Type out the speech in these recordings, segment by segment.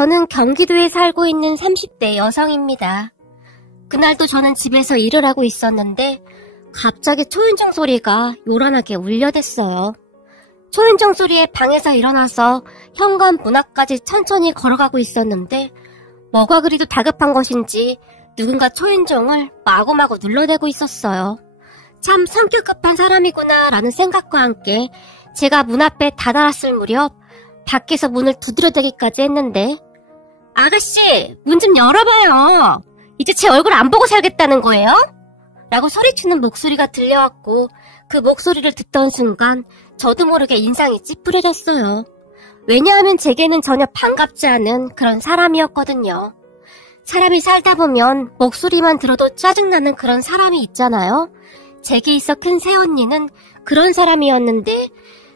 저는 경기도에 살고 있는 30대 여성입니다. 그날도 저는 집에서 일을 하고 있었는데 갑자기 초인종 소리가 요란하게 울려댔어요. 초인종 소리에 방에서 일어나서 현관 문 앞까지 천천히 걸어가고 있었는데 뭐가 그리도 다급한 것인지 누군가 초인종을 마구마구 눌러대고 있었어요. 참 성격 급한 사람이구나 라는 생각과 함께 제가 문 앞에 다다랐을 무렵 밖에서 문을 두드려대기까지 했는데 아가씨, 문 좀 열어봐요. 이제 제 얼굴 안 보고 살겠다는 거예요? 라고 소리치는 목소리가 들려왔고 그 목소리를 듣던 순간 저도 모르게 인상이 찌푸려졌어요. 왜냐하면 제게는 전혀 반갑지 않은 그런 사람이었거든요. 사람이 살다 보면 목소리만 들어도 짜증나는 그런 사람이 있잖아요. 제게 있어 큰 새언니는 그런 사람이었는데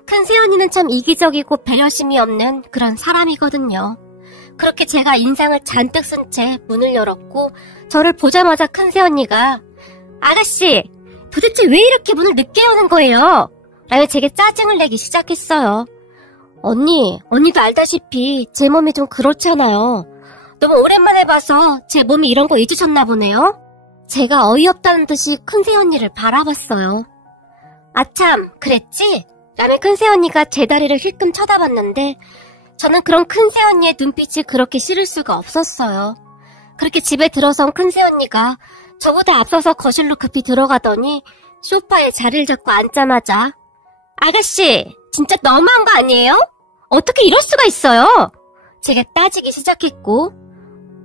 큰 새언니는 참 이기적이고 배려심이 없는 그런 사람이거든요. 그렇게 제가 인상을 잔뜩 쓴 채 문을 열었고 저를 보자마자 큰 새언니가 아가씨, 도대체 왜 이렇게 문을 늦게 여는 거예요? 라며 제게 짜증을 내기 시작했어요. 언니도 알다시피 제 몸이 좀 그렇잖아요. 너무 오랜만에 봐서 제 몸이 이런 거 잊으셨나 보네요. 제가 어이없다는 듯이 큰 새언니를 바라봤어요. 아참, 그랬지? 라며 큰 새언니가 제 다리를 힐끔 쳐다봤는데 저는 그런 큰 새언니의 눈빛이 그렇게 싫을 수가 없었어요. 그렇게 집에 들어선 큰 새언니가 저보다 앞서서 거실로 급히 들어가더니 소파에 자리를 잡고 앉자마자 아가씨, 진짜 너무한 거 아니에요? 어떻게 이럴 수가 있어요? 제가 따지기 시작했고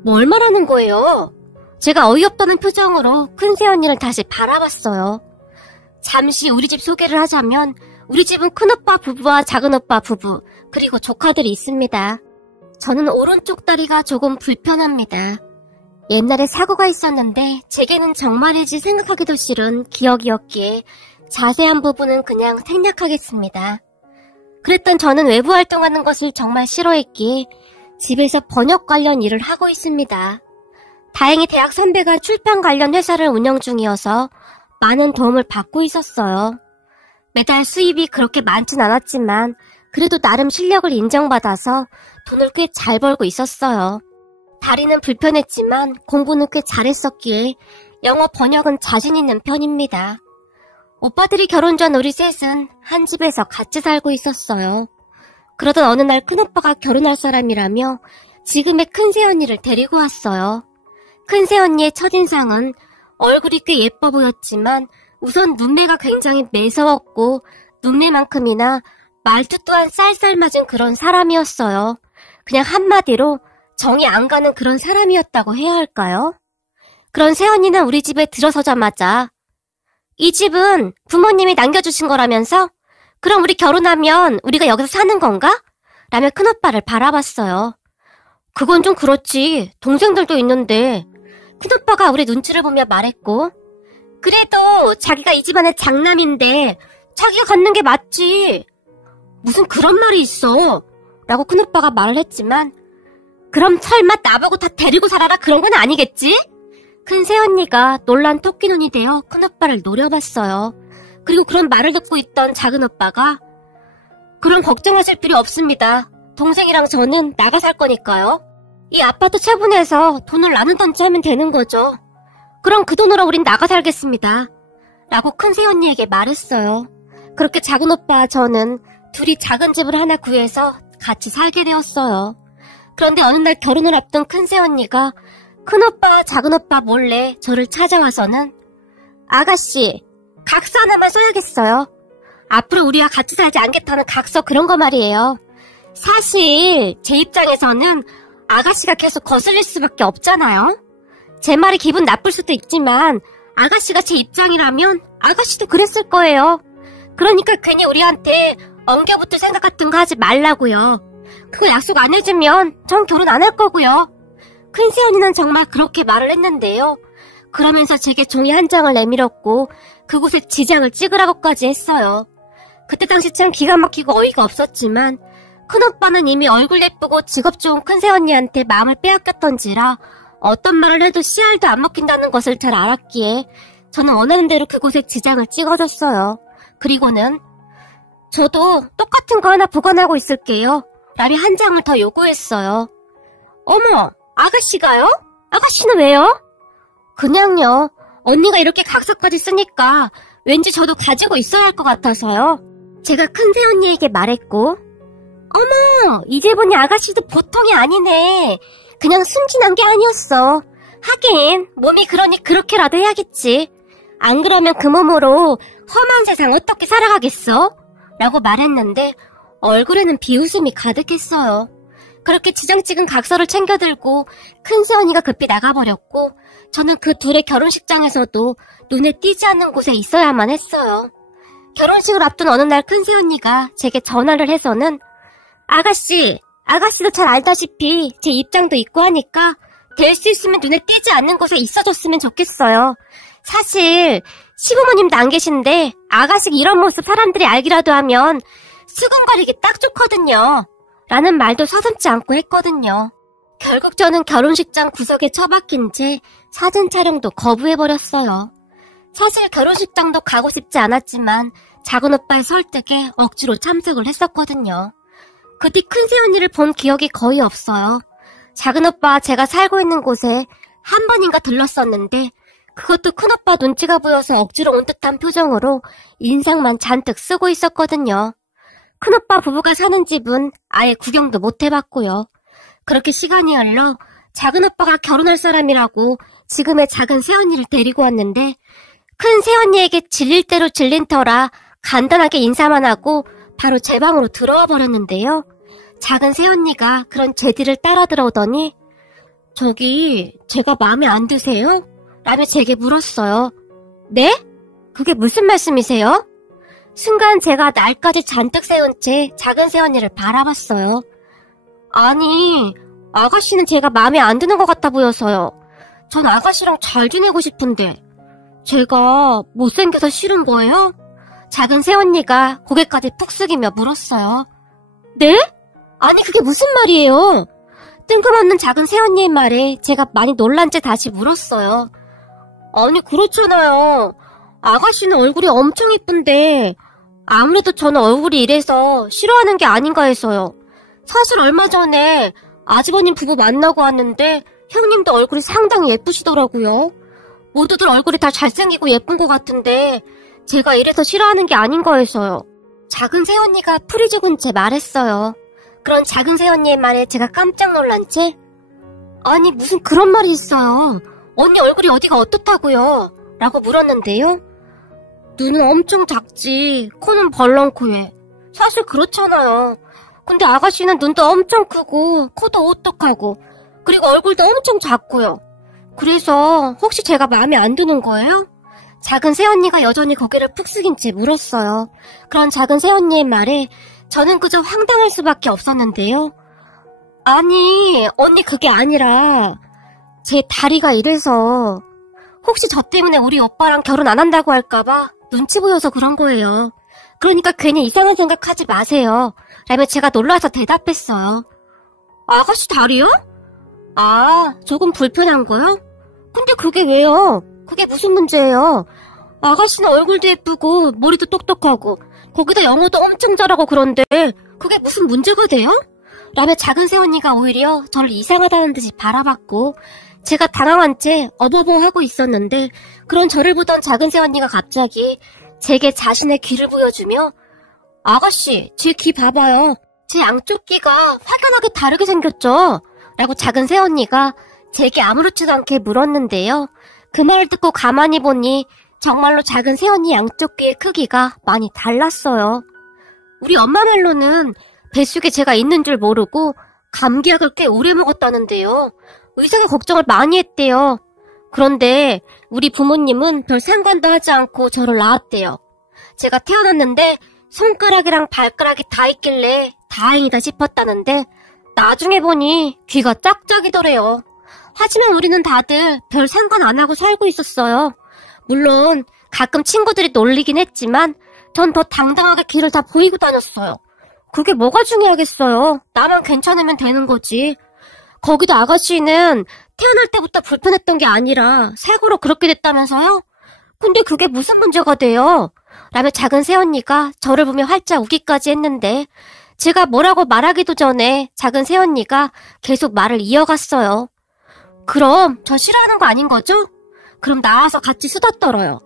뭘 말하는 거예요? 제가 어이없다는 표정으로 큰 새언니를 다시 바라봤어요. 잠시 우리 집 소개를 하자면 우리 집은 큰오빠 부부와 작은오빠 부부 그리고 조카들이 있습니다. 저는 오른쪽 다리가 조금 불편합니다. 옛날에 사고가 있었는데 제게는 정말이지 생각하기도 싫은 기억이었기에 자세한 부분은 그냥 생략하겠습니다. 그랬던 저는 외부 활동하는 것을 정말 싫어했기에 집에서 번역 관련 일을 하고 있습니다. 다행히 대학 선배가 출판 관련 회사를 운영 중이어서 많은 도움을 받고 있었어요. 매달 수입이 그렇게 많진 않았지만 그래도 나름 실력을 인정받아서 돈을 꽤 잘 벌고 있었어요. 다리는 불편했지만 공부는 꽤 잘했었기에 영어 번역은 자신 있는 편입니다. 오빠들이 결혼 전 우리 셋은 한 집에서 같이 살고 있었어요. 그러던 어느 날 큰오빠가 결혼할 사람이라며 지금의 큰 새언니를 데리고 왔어요. 큰 새언니의 첫인상은 얼굴이 꽤 예뻐 보였지만 우선 눈매가 굉장히 매서웠고 눈매만큼이나 말투 또한 쌀쌀맞은 그런 사람이었어요. 그냥 한마디로 정이 안 가는 그런 사람이었다고 해야 할까요? 그런 새언니는 우리 집에 들어서자마자 이 집은 부모님이 남겨주신 거라면서? 그럼 우리 결혼하면 우리가 여기서 사는 건가? 라며 큰오빠를 바라봤어요. 그건 좀 그렇지. 동생들도 있는데. 큰오빠가 우리 눈치를 보며 말했고 그래도 자기가 이 집안의 장남인데 자기가 갖는 게 맞지. 무슨 그런 말이 있어. 라고 큰오빠가 말을 했지만 그럼 설마 나보고 다 데리고 살아라 그런 건 아니겠지? 큰 새언니가 놀란 토끼 눈이 되어 큰오빠를 노려봤어요. 그리고 그런 말을 듣고 있던 작은오빠가 그럼 걱정하실 필요 없습니다. 동생이랑 저는 나가 살 거니까요. 이 아파트 처분해서 돈을 나누던지 하면 되는 거죠. 그럼 그 돈으로 우린 나가 살겠습니다. 라고 큰 새언니에게 말했어요. 그렇게 작은오빠와 저는 둘이 작은 집을 하나 구해서 같이 살게 되었어요. 그런데 어느 날 결혼을 앞둔 큰 새언니가 큰오빠, 작은오빠 몰래 저를 찾아와서는 아가씨, 각서 하나만 써야겠어요. 앞으로 우리와 같이 살지 않겠다는 각서 그런 거 말이에요. 사실 제 입장에서는 아가씨가 계속 거슬릴 수밖에 없잖아요. 제 말이 기분 나쁠 수도 있지만 아가씨가 제 입장이라면 아가씨도 그랬을 거예요. 그러니까 괜히 우리한테 엉겨붙을 생각 같은 거 하지 말라고요. 그거 약속 안 해주면 전 결혼 안 할 거고요. 큰 새언니는 정말 그렇게 말을 했는데요. 그러면서 제게 종이 한 장을 내밀었고 그곳에 지장을 찍으라고까지 했어요. 그때 당시 참 기가 막히고 어이가 없었지만 큰오빠는 이미 얼굴 예쁘고 직업 좋은 큰 새언니한테 마음을 빼앗겼던지라 어떤 말을 해도 씨알도 안 먹힌다는 것을 잘 알았기에 저는 원하는 대로 그곳에 지장을 찍어줬어요. 그리고는 저도 똑같은 거 하나 보관하고 있을게요. 라며 한 장을 더 요구했어요. 어머, 아가씨가요? 아가씨는 왜요? 그냥요. 언니가 이렇게 각서까지 쓰니까 왠지 저도 가지고 있어야 할 것 같아서요. 제가 큰 새언니에게 말했고, 어머, 이제 보니 아가씨도 보통이 아니네. 그냥 순진한 게 아니었어. 하긴 몸이 그러니 그렇게라도 해야겠지. 안 그러면 그 몸으로 험한 세상 어떻게 살아가겠어? 라고 말했는데 얼굴에는 비웃음이 가득했어요. 그렇게 지장 찍은 각서를 챙겨들고 큰 새언니가 급히 나가버렸고 저는 그 둘의 결혼식장에서도 눈에 띄지 않는 곳에 있어야만 했어요. 결혼식을 앞둔 어느 날 큰 새언니가 제게 전화를 해서는 아가씨도 잘 알다시피 제 입장도 있고 하니까 될 수 있으면 눈에 띄지 않는 곳에 있어줬으면 좋겠어요. 사실 시부모님도 안 계신데 아가씨 이런 모습 사람들이 알기라도 하면 수근거리기 딱 좋거든요. 라는 말도 서슴지 않고 했거든요. 결국 저는 결혼식장 구석에 처박힌 채 사진 촬영도 거부해버렸어요. 사실 결혼식장도 가고 싶지 않았지만 작은 오빠의 설득에 억지로 참석을 했었거든요. 그 뒤 큰 새언니를 본 기억이 거의 없어요. 작은 오빠와 제가 살고 있는 곳에 한 번인가 들렀었는데 그것도 큰오빠 눈치가 보여서 억지로 온 듯한 표정으로 인상만 잔뜩 쓰고 있었거든요. 큰오빠 부부가 사는 집은 아예 구경도 못 해봤고요. 그렇게 시간이 흘러 작은 오빠가 결혼할 사람이라고 지금의 작은 새언니를 데리고 왔는데 큰 새언니에게 질릴 대로 질린 터라 간단하게 인사만 하고 바로 제 방으로 들어와 버렸는데요. 작은 새언니가 그런 제 뒤를 따라 들어오더니 저기 제가 마음에 안 드세요? 라며 제게 물었어요. 네? 그게 무슨 말씀이세요? 순간 제가 날까지 잔뜩 세운 채 작은 새언니를 바라봤어요. 아니, 아가씨는 제가 마음에 안 드는 것 같아 보여서요. 전 아가씨랑 잘 지내고 싶은데 제가 못생겨서 싫은 거예요? 작은 새언니가 고개까지 푹 숙이며 물었어요. 네? 아니 그게 무슨 말이에요? 뜬금없는 작은 새언니의 말에 제가 많이 놀란 채 다시 물었어요. 아니 그렇잖아요. 아가씨는 얼굴이 엄청 이쁜데 아무래도 저는 얼굴이 이래서 싫어하는 게 아닌가 해서요. 사실 얼마 전에 아주버님 부부 만나고 왔는데 형님도 얼굴이 상당히 예쁘시더라고요. 모두들 얼굴이 다 잘생기고 예쁜 것 같은데 제가 이래서 싫어하는 게 아닌가 해서요. 작은 새언니가 풀이 죽은 채 말했어요. 그런 작은 새언니의 말에 제가 깜짝 놀란 채 아니 무슨 그런 말이 있어요. 언니 얼굴이 어디가 어떻다고요? 라고 물었는데요. 눈은 엄청 작지 코는 벌렁코에 사실 그렇잖아요. 근데 아가씨는 눈도 엄청 크고 코도 오똑하고 그리고 얼굴도 엄청 작고요. 그래서 혹시 제가 마음에 안 드는 거예요? 작은 새언니가 여전히 고개를 푹 숙인 채 물었어요. 그런 작은 새언니의 말에 저는 그저 황당할 수밖에 없었는데요. 아니 언니 그게 아니라 제 다리가 이래서 혹시 저 때문에 우리 오빠랑 결혼 안 한다고 할까봐 눈치 보여서 그런 거예요. 그러니까 괜히 이상한 생각하지 마세요. 라며 제가 놀라서 대답했어요. 아가씨 다리요? 아 조금 불편한 거요? 근데 그게 왜요? 그게 무슨 문제예요? 아가씨는 얼굴도 예쁘고 머리도 똑똑하고 거기다 영어도 엄청 잘하고 그런데 그게 무슨 문제가 돼요? 라며 작은 새언니가 오히려 저를 이상하다는 듯이 바라봤고 제가 당황한 채 어버버하고 있었는데 그런 저를 보던 작은 새언니가 갑자기 제게 자신의 귀를 보여주며 아가씨 제 귀 봐봐요. 제 양쪽 귀가 확연하게 다르게 생겼죠? 라고 작은 새언니가 제게 아무렇지도 않게 물었는데요. 그 말을 듣고 가만히 보니 정말로 작은 새언니 양쪽 귀의 크기가 많이 달랐어요. 우리 엄마 말로는 뱃속에 제가 있는 줄 모르고 감기약을 꽤 오래 먹었다는데요. 의사가 걱정을 많이 했대요. 그런데 우리 부모님은 별 상관도 하지 않고 저를 낳았대요. 제가 태어났는데 손가락이랑 발가락이 다 있길래 다행이다 싶었다는데 나중에 보니 귀가 짝짝이더래요. 하지만 우리는 다들 별 상관 안 하고 살고 있었어요. 물론 가끔 친구들이 놀리긴 했지만 전 더 당당하게 길을 다 보이고 다녔어요. 그게 뭐가 중요하겠어요. 나만 괜찮으면 되는 거지. 거기도 아가씨는 태어날 때부터 불편했던 게 아니라 생으로 그렇게 됐다면서요? 근데 그게 무슨 문제가 돼요? 라며 작은 새언니가 저를 보며 활짝 웃기까지 했는데 제가 뭐라고 말하기도 전에 작은 새언니가 계속 말을 이어갔어요. 그럼 저 싫어하는 거 아닌 거죠? 그럼 나와서 같이 수다 떨어요.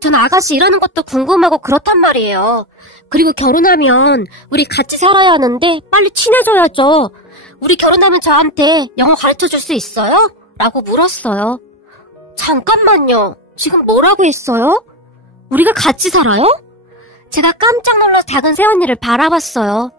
전 아가씨 일하는 것도 궁금하고 그렇단 말이에요. 그리고 결혼하면 우리 같이 살아야 하는데 빨리 친해져야죠. 우리 결혼하면 저한테 영어 가르쳐줄 수 있어요? 라고 물었어요. 잠깐만요. 지금 뭐라고 했어요? 우리가 같이 살아요? 제가 깜짝 놀라 작은 새언니를 바라봤어요.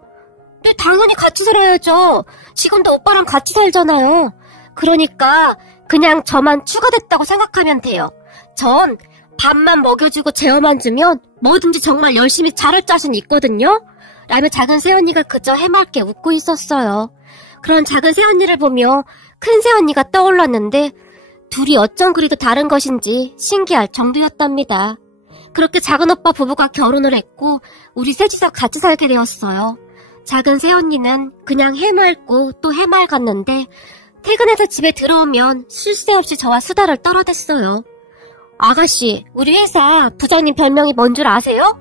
네, 당연히 같이 살아야죠. 지금도 오빠랑 같이 살잖아요. 그러니까 그냥 저만 추가됐다고 생각하면 돼요. 전 밥만 먹여주고 재워만 주면 뭐든지 정말 열심히 잘할 자신 있거든요. 라며 작은 새언니가 그저 해맑게 웃고 있었어요. 그런 작은 새언니를 보며 큰 새언니가 떠올랐는데 둘이 어쩜 그리도 다른 것인지 신기할 정도였답니다. 그렇게 작은 오빠 부부가 결혼을 했고 우리 셋이서 같이 살게 되었어요. 작은 새언니는 그냥 해맑고 또 해맑았는데 퇴근해서 집에 들어오면 쉴 새 없이 저와 수다를 떨어댔어요. 아가씨, 우리 회사 부장님 별명이 뭔 줄 아세요?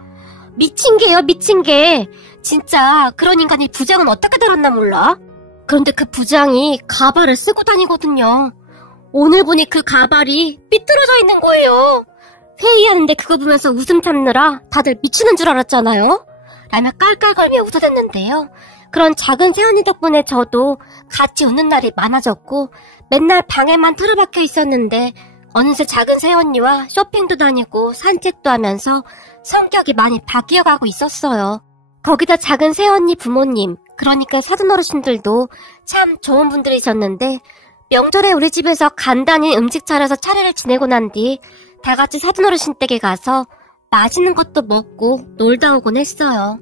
미친 개요, 미친 개. 진짜 그런 인간이 부장은 어떻게 들었나 몰라? 그런데 그 부장이 가발을 쓰고 다니거든요. 오늘 보니 그 가발이 삐뚤어져 있는 거예요. 회의하는데 그거 보면서 웃음 참느라 다들 미치는 줄 알았잖아요. 라며 깔깔거리며 웃어댔는데요. 그런 작은 새언니 덕분에 저도 같이 웃는 날이 많아졌고 맨날 방에만 틀어박혀 있었는데 어느새 작은 새언니와 쇼핑도 다니고 산책도 하면서 성격이 많이 바뀌어가고 있었어요. 거기다 작은 새언니 부모님, 그러니까 사돈어르신들도 참 좋은 분들이셨는데 명절에 우리 집에서 간단히 음식 차려서 차례를 지내고 난 뒤 다 같이 사돈어르신 댁에 가서 맛있는 것도 먹고 놀다 오곤 했어요.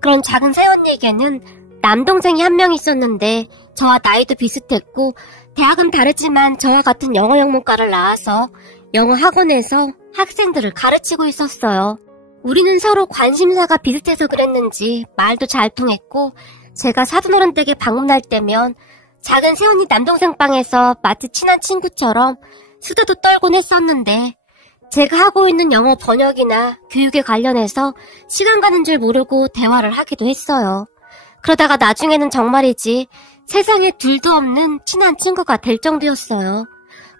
그런 작은 새언니에게는 남동생이 한 명 있었는데 저와 나이도 비슷했고 대학은 다르지만 저와 같은 영어 영문과를 나와서 영어 학원에서 학생들을 가르치고 있었어요. 우리는 서로 관심사가 비슷해서 그랬는지 말도 잘 통했고 제가 사돈어른 댁에 방문할 때면 작은 새언니 남동생 방에서 마치 친한 친구처럼 수다도 떨곤 했었는데 제가 하고 있는 영어 번역이나 교육에 관련해서 시간 가는 줄 모르고 대화를 하기도 했어요. 그러다가 나중에는 정말이지 세상에 둘도 없는 친한 친구가 될 정도였어요.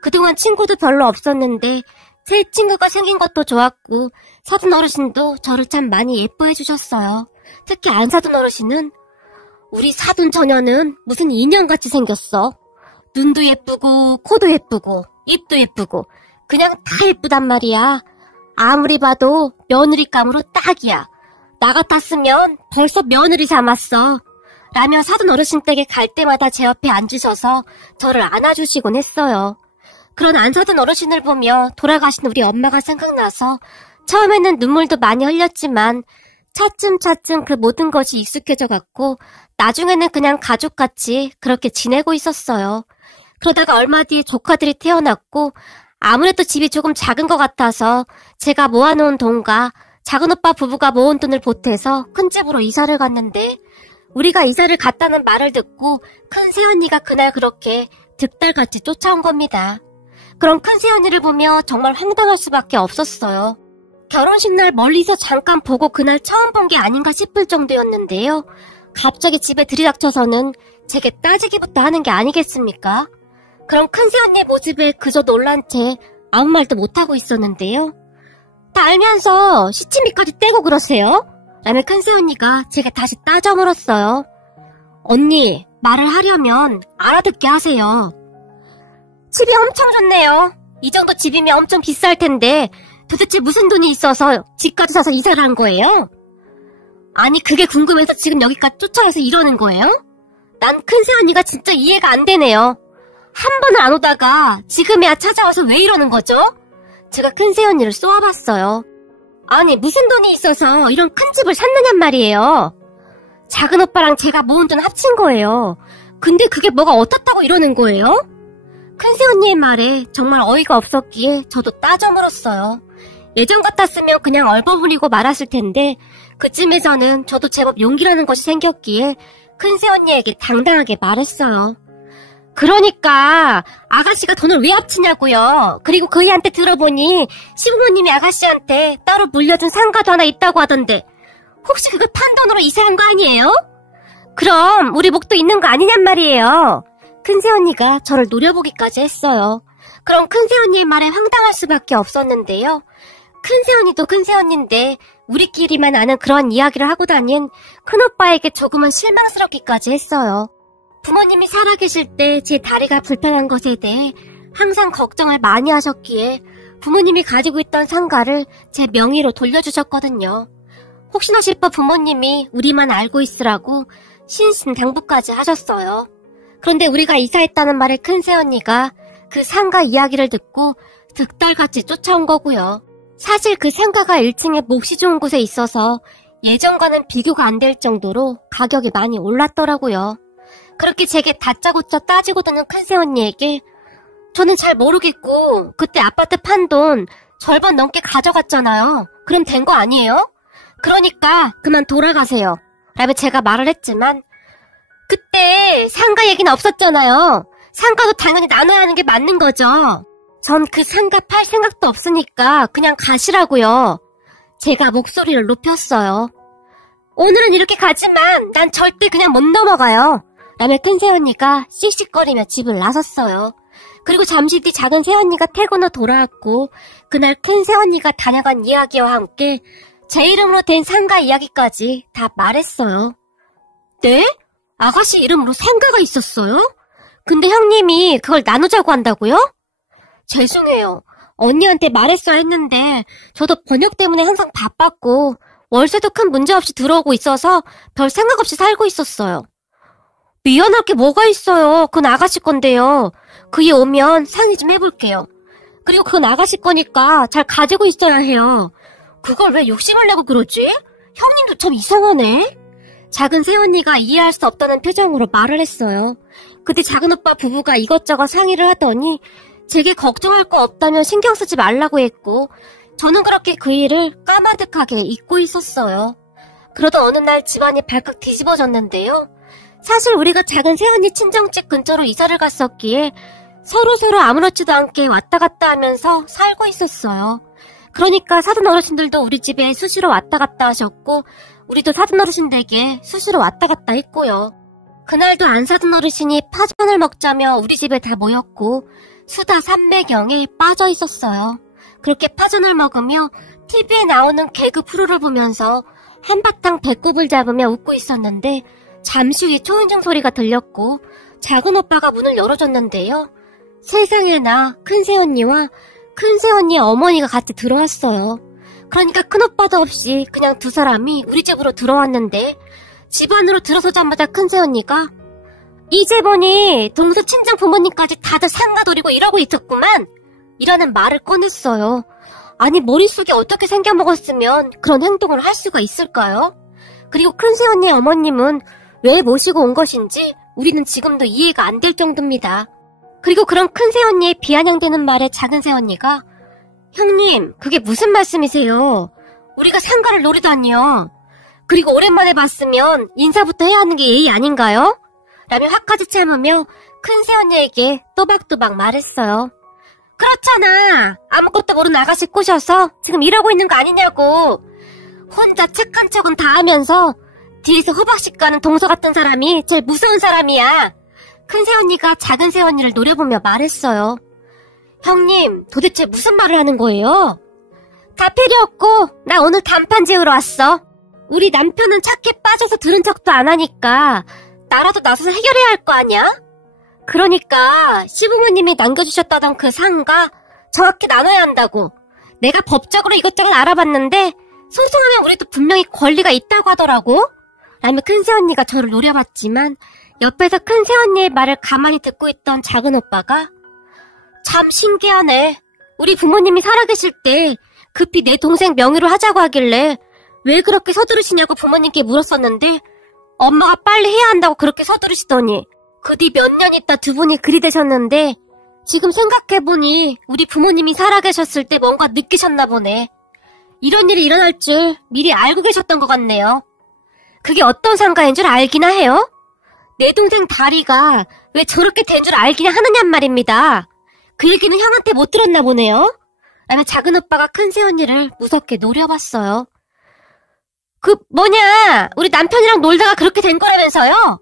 그동안 친구도 별로 없었는데 새 친구가 생긴 것도 좋았고 사돈 어르신도 저를 참 많이 예뻐해 주셨어요. 특히 안사돈 어르신은 우리 사돈 처녀는 무슨 인형같이 생겼어. 눈도 예쁘고 코도 예쁘고 입도 예쁘고 그냥 다 예쁘단 말이야. 아무리 봐도 며느리감으로 딱이야. 나 같았으면 벌써 며느리 삼았어. 라며 사돈 어르신 댁에 갈 때마다 제 옆에 앉으셔서 저를 안아주시곤 했어요. 그런 안사돈 어르신을 보며 돌아가신 우리 엄마가 생각나서 처음에는 눈물도 많이 흘렸지만 차츰차츰 그 모든 것이 익숙해져 갔고 나중에는 그냥 가족같이 그렇게 지내고 있었어요. 그러다가 얼마 뒤에 조카들이 태어났고 아무래도 집이 조금 작은 것 같아서 제가 모아놓은 돈과 작은 오빠 부부가 모은 돈을 보태서 큰 집으로 이사를 갔는데 우리가 이사를 갔다는 말을 듣고 큰 새언니가 그날 그렇게 득달같이 쫓아온 겁니다. 그런 큰 새언니를 보며 정말 황당할 수밖에 없었어요. 결혼식 날 멀리서 잠깐 보고 그날 처음 본 게 아닌가 싶을 정도였는데요. 갑자기 집에 들이닥쳐서는 제게 따지기부터 하는 게 아니겠습니까? 그런 큰 새언니의 모습에 그저 놀란 채 아무 말도 못하고 있었는데요. 다 알면서 시치미까지 떼고 그러세요? 라며 큰 새언니가 제게 다시 따져 물었어요. 언니, 말을 하려면 알아듣게 하세요. 집이 엄청 좋네요. 이 정도 집이면 엄청 비쌀 텐데 도대체 무슨 돈이 있어서 집까지 사서 이사를 한 거예요? 아니 그게 궁금해서 지금 여기까지 쫓아와서 이러는 거예요? 난 큰 새언니가 진짜 이해가 안 되네요. 한 번을 안 오다가 지금이야 찾아와서 왜 이러는 거죠? 제가 큰 새언니를 쏘아봤어요. 아니 무슨 돈이 있어서 이런 큰 집을 샀느냔 말이에요. 작은 오빠랑 제가 모은 돈 합친 거예요. 근데 그게 뭐가 어떻다고 이러는 거예요? 큰 새언니의 말에 정말 어이가 없었기에 저도 따져 물었어요. 예전 같았으면 그냥 얼버무리고 말았을 텐데 그쯤에서는 저도 제법 용기라는 것이 생겼기에 큰 새언니에게 당당하게 말했어요. 그러니까 아가씨가 돈을 왜 합치냐고요. 그리고 그 애한테 들어보니 시부모님이 아가씨한테 따로 물려준 상가도 하나 있다고 하던데 혹시 그걸 판 돈으로 이사한 거 아니에요? 그럼 우리 목도 있는 거 아니냔 말이에요. 큰새 언니가 저를 노려보기까지 했어요. 그럼 큰새 언니의 말에 황당할 수밖에 없었는데요. 큰새 언니도 큰새 언니인데 우리끼리만 아는 그런 이야기를 하고 다닌 큰오빠에게 조금은 실망스럽기까지 했어요. 부모님이 살아계실 때 제 다리가 불편한 것에 대해 항상 걱정을 많이 하셨기에 부모님이 가지고 있던 상가를 제 명의로 돌려주셨거든요. 혹시나 싶어 부모님이 우리만 알고 있으라고 신신당부까지 하셨어요. 그런데 우리가 이사했다는 말에 큰새 언니가 그 상가 이야기를 듣고 득달같이 쫓아온 거고요. 사실 그 상가가 1층에 몫이 좋은 곳에 있어서 예전과는 비교가 안 될 정도로 가격이 많이 올랐더라고요. 그렇게 제게 다짜고짜 따지고 드는 큰새 언니에게 저는 잘 모르겠고 그때 아파트 판 돈 절반 넘게 가져갔잖아요. 그럼 된 거 아니에요? 그러니까 그만 돌아가세요. 라며 제가 말을 했지만 그때 상가 얘기는 없었잖아요. 상가도 당연히 나눠야 하는 게 맞는 거죠. 전 그 상가 팔 생각도 없으니까 그냥 가시라고요. 제가 목소리를 높였어요. 오늘은 이렇게 가지만 난 절대 그냥 못 넘어가요. 라며 큰 새언니가 씩씩거리며 집을 나섰어요. 그리고 잠시 뒤 작은 새언니가 퇴근 후 돌아왔고 그날 큰 새언니가 다녀간 이야기와 함께 제 이름으로 된 상가 이야기까지 다 말했어요. 네? 아가씨 이름으로 상가가 있었어요? 근데 형님이 그걸 나누자고 한다고요? 죄송해요. 언니한테 말했어야 했는데 저도 번역 때문에 항상 바빴고 월세도 큰 문제 없이 들어오고 있어서 별 생각 없이 살고 있었어요. 미안할 게 뭐가 있어요. 그건 아가씨 건데요. 그에 오면 상의 좀 해볼게요. 그리고 그건 아가씨 거니까 잘 가지고 있어야 해요. 그걸 왜 욕심을 내고 그러지? 형님도 참 이상하네. 작은 새언니가 이해할 수 없다는 표정으로 말을 했어요. 그때 작은 오빠 부부가 이것저것 상의를 하더니 제게 걱정할 거 없다면 신경 쓰지 말라고 했고 저는 그렇게 그 일을 까마득하게 잊고 있었어요. 그러던 어느 날 집안이 발칵 뒤집어졌는데요. 사실 우리가 작은 새언니 친정집 근처로 이사를 갔었기에 서로 아무렇지도 않게 왔다 갔다 하면서 살고 있었어요. 그러니까 사돈 어르신들도 우리 집에 수시로 왔다 갔다 하셨고 우리도 사돈 어르신들에게 수시로 왔다 갔다 했고요. 그날도 안사돈 어르신이 파전을 먹자며 우리 집에 다 모였고 수다 삼매경에 빠져 있었어요. 그렇게 파전을 먹으며 TV에 나오는 개그 프로를 보면서 한바탕 배꼽을 잡으며 웃고 있었는데 잠시 후에 초인종 소리가 들렸고 작은 오빠가 문을 열어줬는데요. 세상에나 큰 새언니와 큰 새언니의 어머니가 같이 들어왔어요. 그러니까 큰오빠도 없이 그냥 두 사람이 우리 집으로 들어왔는데 집 안으로 들어서자마자 큰 새언니가 이제 보니 동서 친정 부모님까지 다들 상가 돌리고 이러고 있었구만 이라는 말을 꺼냈어요. 아니 머릿속에 어떻게 생겨먹었으면 그런 행동을 할 수가 있을까요? 그리고 큰 새언니의 어머님은 왜 모시고 온 것인지 우리는 지금도 이해가 안 될 정도입니다. 그리고 그런 큰 새언니의 비아냥대는 말에 작은 새언니가 형님 그게 무슨 말씀이세요? 우리가 상가를 노리다니요. 그리고 오랜만에 봤으면 인사부터 해야 하는 게 예의 아닌가요? 라며 화까지 참으며 큰 새언니에게 또박또박 말했어요. 그렇잖아. 아무것도 모르는 아가씨 꼬셔서 지금 이러고 있는 거 아니냐고. 혼자 착한 척은 다 하면서 뒤에서 호박씨 까는 동서 같은 사람이 제일 무서운 사람이야. 큰 새언니가 작은 새언니를 노려보며 말했어요. 형님 도대체 무슨 말을 하는 거예요? 다 필요 없고 나 오늘 단판 지으러 왔어. 우리 남편은 착해 빠져서 들은 척도 안 하니까 나라도 나서서 해결해야 할 거 아니야? 그러니까 시부모님이 남겨주셨다던 그 상가 정확히 나눠야 한다고. 내가 법적으로 이것저것 알아봤는데 소송하면 우리도 분명히 권리가 있다고 하더라고. 라며 큰 새언니가 저를 노려봤지만 옆에서 큰 새언니의 말을 가만히 듣고 있던 작은 오빠가 참 신기하네. 우리 부모님이 살아계실 때 급히 내 동생 명의로 하자고 하길래 왜 그렇게 서두르시냐고 부모님께 물었었는데 엄마가 빨리 해야 한다고 그렇게 서두르시더니 그 뒤 몇 년 있다 두 분이 그리 되셨는데 지금 생각해보니 우리 부모님이 살아계셨을 때 뭔가 느끼셨나 보네. 이런 일이 일어날 줄 미리 알고 계셨던 것 같네요. 그게 어떤 상가인 줄 알기나 해요? 내 동생 다리가 왜 저렇게 된 줄 알기나 하느냔 말입니다. 그 얘기는 형한테 못 들었나 보네요. 라며 작은 오빠가 큰 새언니를 무섭게 노려봤어요. 우리 남편이랑 놀다가 그렇게 된 거라면서요?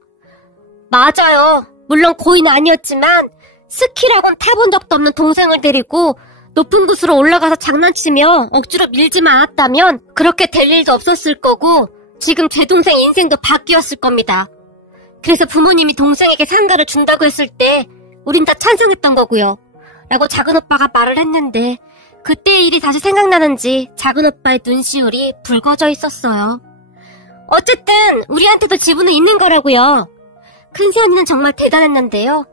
맞아요. 물론 고의는 아니었지만 스키라곤 타본 적도 없는 동생을 데리고 높은 곳으로 올라가서 장난치며 억지로 밀지만 않았다면 그렇게 될 일도 없었을 거고 지금 제 동생 인생도 바뀌었을 겁니다. 그래서 부모님이 동생에게 상가를 준다고 했을 때 우린 다 찬성했던 거고요. 라고 작은 오빠가 말을 했는데 그때의 일이 다시 생각나는지 작은 오빠의 눈시울이 붉어져 있었어요. 어쨌든 우리한테도 지분은 있는 거라고요. 큰새언니는 정말 대단했는데요.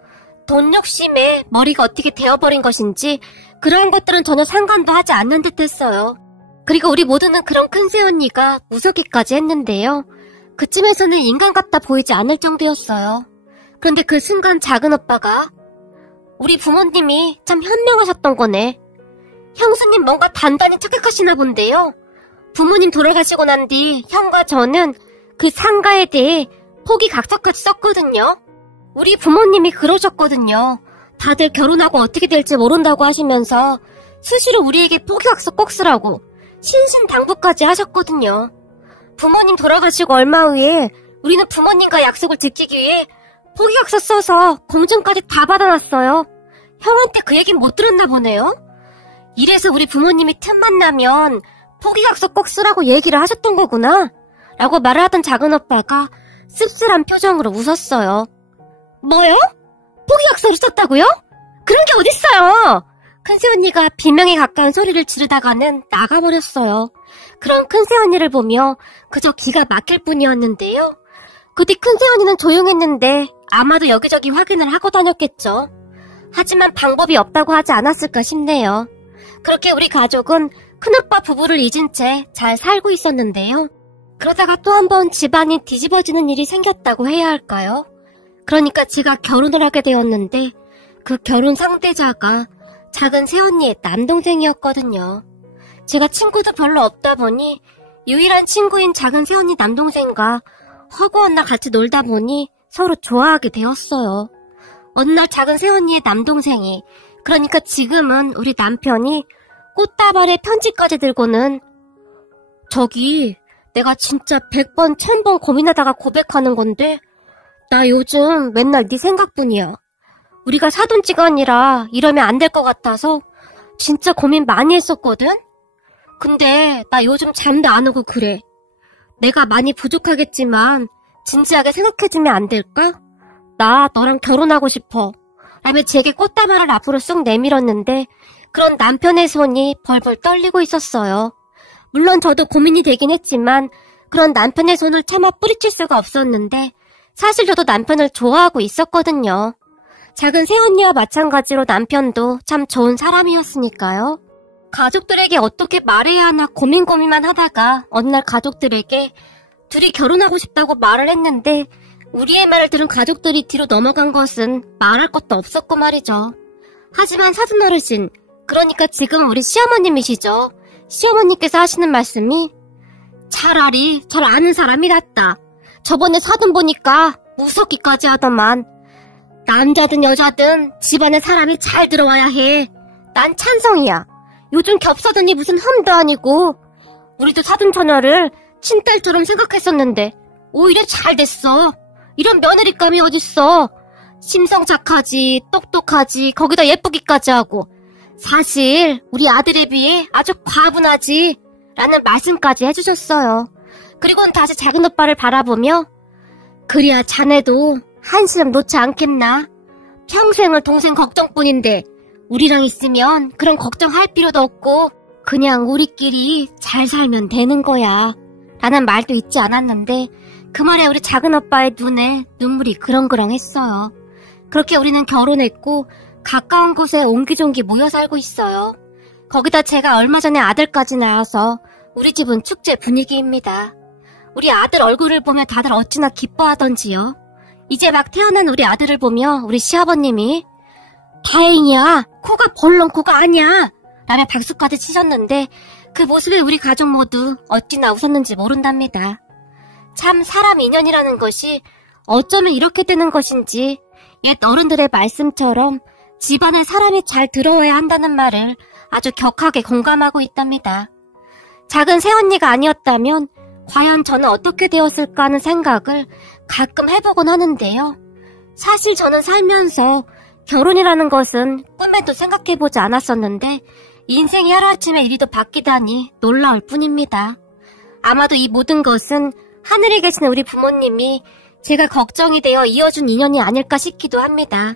돈 욕심에 머리가 어떻게 되어버린 것인지 그러한 것들은 전혀 상관도 하지 않는 듯 했어요. 그리고 우리 모두는 그런 큰새언니가 무섭기까지 했는데요. 그쯤에서는 인간 같아 보이지 않을 정도였어요. 그런데 그 순간 작은 오빠가 우리 부모님이 참 현명하셨던 거네. 형수님 뭔가 단단히 착각하시나 본데요. 부모님 돌아가시고 난 뒤 형과 저는 그 상가에 대해 포기각서까지 썼거든요. 우리 부모님이 그러셨거든요. 다들 결혼하고 어떻게 될지 모른다고 하시면서 수시로 우리에게 포기각서 꼭 쓰라고 신신당부까지 하셨거든요. 부모님 돌아가시고 얼마 후에 우리는 부모님과 약속을 지키기 위해 포기각서 써서 공증까지 다 받아놨어요. 형한테 그 얘긴 못 들었나 보네요. 이래서 우리 부모님이 틈만 나면 포기각서 꼭 쓰라고 얘기를 하셨던 거구나 라고 말을 하던 작은 오빠가 씁쓸한 표정으로 웃었어요. 뭐요? 포기각서를 썼다고요? 그런 게 어딨어요? 큰새언니가 비명에 가까운 소리를 지르다가는 나가버렸어요. 그런 큰새언니를 보며 그저 기가 막힐 뿐이었는데요. 그 뒤 큰새언니는 조용했는데 아마도 여기저기 확인을 하고 다녔겠죠. 하지만 방법이 없다고 하지 않았을까 싶네요. 그렇게 우리 가족은 큰오빠 부부를 잊은 채 잘 살고 있었는데요. 그러다가 또 한 번 집안이 뒤집어지는 일이 생겼다고 해야 할까요? 그러니까 제가 결혼을 하게 되었는데 그 결혼 상대자가 작은 새언니의 남동생이었거든요. 제가 친구도 별로 없다 보니 유일한 친구인 작은 새언니 남동생과 허구한 날 같이 놀다 보니 서로 좋아하게 되었어요. 어느 날 작은 새언니의 남동생이, 그러니까 지금은 우리 남편이 꽃다발에 편지까지 들고는 저기 내가 진짜 100번 1000번 고민하다가 고백하는 건데 나 요즘 맨날 네 생각뿐이야. 우리가 사돈지간이라 이러면 안 될 것 같아서 진짜 고민 많이 했었거든? 근데 나 요즘 잠도 안 오고 그래. 내가 많이 부족하겠지만 진지하게 생각해주면 안 될까? 나 너랑 결혼하고 싶어. 라며 제게 꽃다발을 앞으로 쑥 내밀었는데 그런 남편의 손이 벌벌 떨리고 있었어요. 물론 저도 고민이 되긴 했지만 그런 남편의 손을 차마 뿌리칠 수가 없었는데 사실 저도 남편을 좋아하고 있었거든요. 작은 새언니와 마찬가지로 남편도 참 좋은 사람이었으니까요. 가족들에게 어떻게 말해야 하나 고민만 하다가 어느 날 가족들에게 둘이 결혼하고 싶다고 말을 했는데 우리의 말을 들은 가족들이 뒤로 넘어간 것은 말할 것도 없었고 말이죠. 하지만 사돈어르신, 그러니까 지금 우리 시어머님이시죠. 시어머님께서 하시는 말씀이 차라리 절 아는 사람이 낫다. 저번에 사돈 보니까 무섭기까지 하더만. 남자든 여자든 집안에 사람이 잘 들어와야 해. 난 찬성이야. 요즘 겹사돈이 무슨 흠도 아니고. 우리도 사돈 처녀를 친딸처럼 생각했었는데 오히려 잘 됐어. 이런 며느리감이 어딨어. 심성 착하지, 똑똑하지, 거기다 예쁘기까지 하고. 사실 우리 아들에 비해 아주 과분하지 라는 말씀까지 해주셨어요. 그리고는 다시 작은 오빠를 바라보며 그래야 자네도 한시름 놓지 않겠나? 평생을 동생 걱정뿐인데 우리랑 있으면 그런 걱정할 필요도 없고 그냥 우리끼리 잘 살면 되는 거야 라는 말도 잊지 않았는데 그 말에 우리 작은 오빠의 눈에 눈물이 그렁그렁했어요. 그렇게 우리는 결혼했고 가까운 곳에 옹기종기 모여 살고 있어요. 거기다 제가 얼마 전에 아들까지 낳아서 우리 집은 축제 분위기입니다. 우리 아들 얼굴을 보며 다들 어찌나 기뻐하던지요. 이제 막 태어난 우리 아들을 보며 우리 시아버님이 다행이야, 코가 벌렁코가 아니야 라며 박수까지 치셨는데 그 모습에 우리 가족 모두 어찌나 웃었는지 모른답니다. 참 사람 인연이라는 것이 어쩌면 이렇게 되는 것인지 옛 어른들의 말씀처럼 집안에 사람이 잘 들어와야 한다는 말을 아주 격하게 공감하고 있답니다. 작은 새언니가 아니었다면 과연 저는 어떻게 되었을까 하는 생각을 가끔 해보곤 하는데요. 사실 저는 살면서 결혼이라는 것은 꿈에도 생각해보지 않았었는데 인생이 하루아침에 이리도 바뀌다니 놀라울 뿐입니다. 아마도 이 모든 것은 하늘에 계시는 우리 부모님이 제가 걱정이 되어 이어준 인연이 아닐까 싶기도 합니다.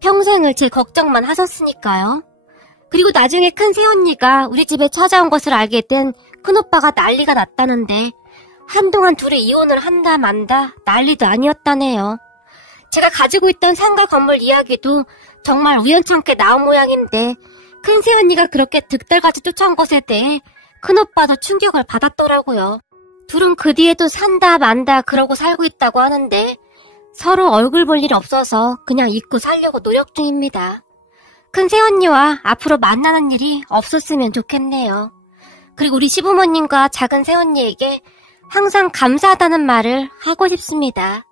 평생을 제 걱정만 하셨으니까요. 그리고 나중에 큰 새언니가 우리 집에 찾아온 것을 알게 된 큰오빠가 난리가 났다는데 한동안 둘이 이혼을 한다 만다 난리도 아니었다네요. 제가 가지고 있던 상가 건물 이야기도 정말 우연찮게 나온 모양인데 큰 새언니가 그렇게 득달같이 쫓아온 것에 대해 큰오빠도 충격을 받았더라고요. 둘은 그 뒤에도 산다 만다 그러고 살고 있다고 하는데 서로 얼굴 볼 일 없어서 그냥 잊고 살려고 노력 중입니다. 큰 새언니와 앞으로 만나는 일이 없었으면 좋겠네요. 그리고 우리 시부모님과 작은 새언니에게 항상 감사하다는 말을 하고 싶습니다.